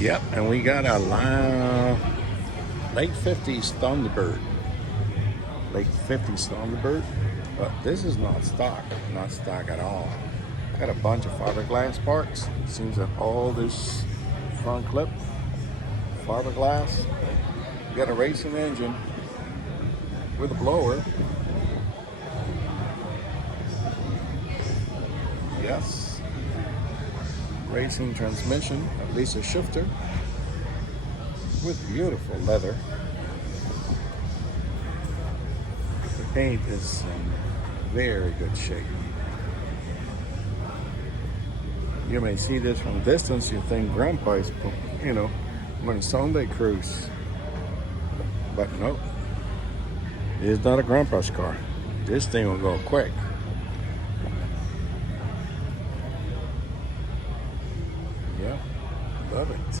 Yep, and we got a late 50s Thunderbird. Late 50s Thunderbird. But this is not stock at all. Got a bunch of fiberglass parts. Seems that all this front clip, fiberglass. We got a racing engine with a blower. Yes. Racing transmission, at least a shifter, with beautiful leather. The paint is in very good shape. You may see this from a distance, you think Grandpa is, on a Sunday cruise. But no, it's not a Grandpa's car. This thing will go quick. Yeah, love it.